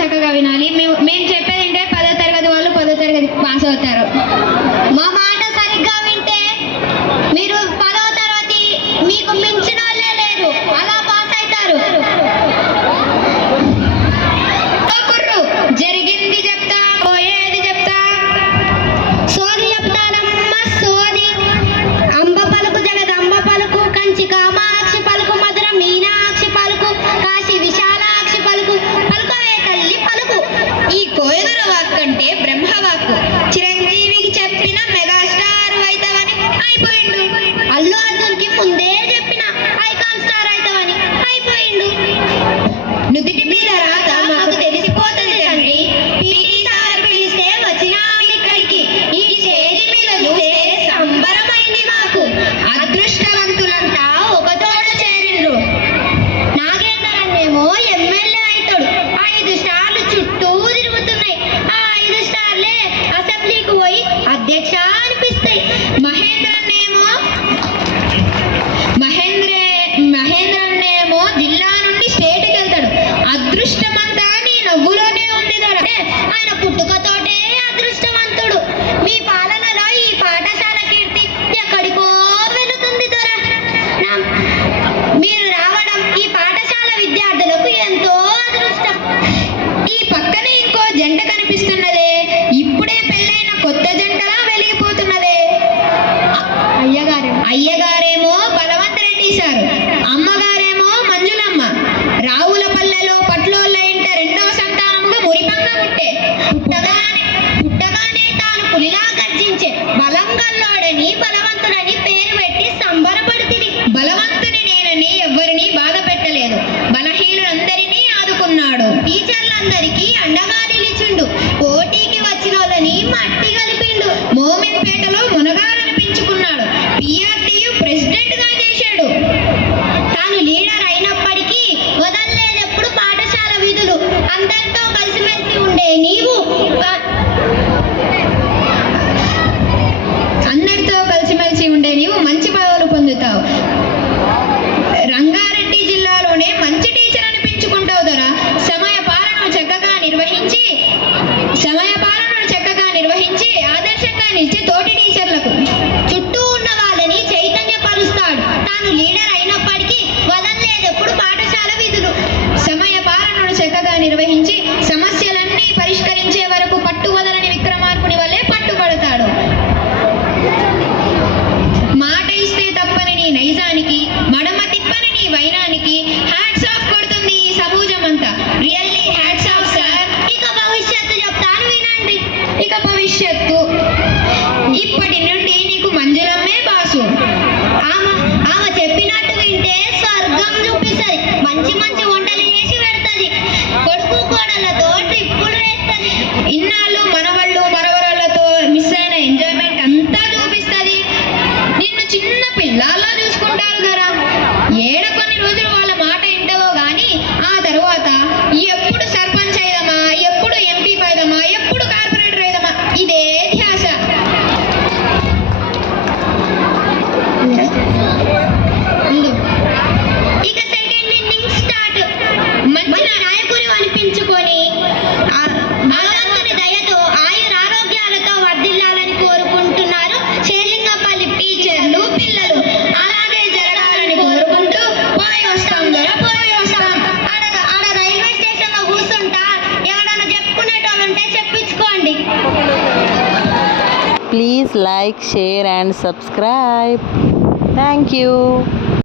చక్కగా వినాలి. మేము చెప్పేది వింటే 10వ తరగతి వాళ్ళు 10వ తరగతి పాస్ అవుతారు. మా మాట సరిగ్గా వింటే మీరు 10వ తరగతి మీకు మించిన వాళ్ళే లేరు, అలా పాస్ అవుతారు. జరిగింది చెప్తా, పోయేది చెప్తా. సోది చెప్తానమ్మ సోది. అంబ పలుకు జగదంబ పలుకు, కంచి కామాక్షి పలుకు, మధుర మీనాక్షి పలుకు, కాశీ విశాలాక్షి పలుకు, పలుకవే తల్లి పలుకు. ఈ కోయదొర వాక్ అంటే బ్రహ్మవాక్కు. చిరంజీవికి చెప్పిన మెగాస్టార్ అవుతావని అయిపోయిండు. అల్లు అర్జున్కి ముందే చెప్పిన ఐకాన్ స్టార్ అవుతావని అయిపోయిండు. నుదిటి మీద రాత మాకు తెలిసిపోతుంది తండ్రి. పీటీ సార్ పిలిస్తే వచ్చినాం ఇక్కడికి. ఈ స్టేజ్ మీద చూస్తే సంబరమైంది మాకు. అదృష్టవంతులంతా ఒక చోట చేరిండ్రు. నాగేంద్రన్నేమో ఎమ్మెల్యే అవుతాడు. 5 స్టార్లు చుట్టూ తిరుగుతున్నాయి. ఆ 5 స్టార్లే అసెంబ్లీకి పోయి అధ్యక్ష అనిపిస్తాయి. మహేంద్రన్నేమో జిల్లా నుండి స్టేట్కి వెళ్తాడు. అదృష్టమంతా నీ నవ్వులోనే ఉంది దొర. ఆయన పుట్టుకతోటే అదృష్టవంతుడు. మీ పాలనలో ఈ పాఠశాల కీర్తి ఎక్కడికో వెళుతుంది దొర. మీరు రావడం ఈ పాఠశాల విద్యార్థులకు ఎంతో అదృష్టం. ఈ పక్కనే ఇంకో జంట కనిపిస్తున్నదే, ఇప్పుడే పెళ్ళైన కొత్త జంటలా వెలిగిపోతున్నదే. అయ్యగారేమో బలవంత్ రెడ్డి సారు, అమ్మగారేమో మంజులమ్మ. రావులపల్లెలో పట్లోళ్ళ ఇంట 2వ సంతానముగా మురిపంగా పుట్టగానే తాను పులిలా గర్జించే బలంగల్లోడని బలవంతుడని పేరు పెట్టి సంబరపడుతుంది. బలవంతుని నేనని ఎవ్వరిని బాధ పెట్టలేదు. బలహీనులందరినీ ఆదుకున్నాడు. టీచర్లందరికీ అండగా నిలిచిండు. పోటీకి వచ్చిన వాళ్ళని మట్టి కలిపిండు. మోమిన్పేటలో మునగాలను పెంచుకున్నాడు. పిఆర్టీయు ప్రెసిడెంట్ గా చేశాడు. తాను లీడర్ అయినప్పటికీ వదల్లేదెప్పుడు పాఠశాల విధులు. అందరితో కలిసిమెలిసి ఉండే నీవు మంచి పదవులు పొందుతావు. రంగారెడ్డి జిల్లాలోనే మంచి టీచర్ అనిపించుకుంటావు దొర. సమయ పాలనను చక్కగా నిర్వహించి ఆదర్శంగా నిలిచి తోటి టీచర్లకు చుట్టూ ఉన్న వాళ్ళని చైతన్యపరుస్తాడు. తాను లీడర్ అయినప్పటికీ వదల్లేదెప్పుడు పాఠశాల విధులు. సమయ పాలనను చక్కగా నిర్వహించి సమస్యలన్నీ పరిష్కరించే వరకు పట్టువదలని విక్రమార్కుని వల్లే పట్టుబడతాడు. మాట ఇస్తే తప్పని నీ నైజానికి, మడమ తిప్పని నీ వైనానికి హ్యాట్స్ ఆఫ్ కొడుతుంది ఈ సమాజం అంతా. Really hats off sir. ఇక భవిష్యత్తు చెప్తాను వినండి. ఇక భవిష్యత్తు ఇప్పటి నుండి నీకు మంజులమ్మే బాసు. ఆమె చెప్పినట్టు వింటే స్వర్గం చూపిస్తుంది. మంచి మంచి వంటలు చేసి పెడుతుంది. కొడుకు కోడలతో ట్రిప్పులు వేస్తుంది. ఇన్నాళ్ళు మనవళ్ళు మరవరాళ్ళతో మిస్ అయిన ఎంజాయ్మెంట్ అంతా చూపిస్తుంది. నిన్ను చిన్న పిల్లలా చూసుకుంటారు కదా. కొన్ని రోజులు వాళ్ళ మాట వింటావో గాని ఆ తరువాత ఎప్పుడు సర్పంచ్ అయిదమా, ఎప్పుడు ఎంపీ పైదమా, ఎప్పుడు కార్పొరేటర్ అయిదమా, ఇదే ధ్యాస. ఇక సెకండ్ ఇన్నింగ్ స్టార్ట్. మంచి నాయకుని అనిపించుకొని భగవంతుని దయతో ఆయురారోగ్యాలతో వర్ధిల్లాలని కోరుకుంటున్నారు షేర్లింగపల్లి టీచర్లు, పిల్లలు. అలాగే జరగాలని కోరుకుంటూ పోయి వస్తాం దొర, పోయి వస్తాం. ఆడ రైల్వే స్టేషన్ లో కూర్చుంటా ఎవరైనా చెప్పుకునేటోళ్ళు ఉంటే చెప్పించుకోండి. Please like, share and subscribe. Thank you.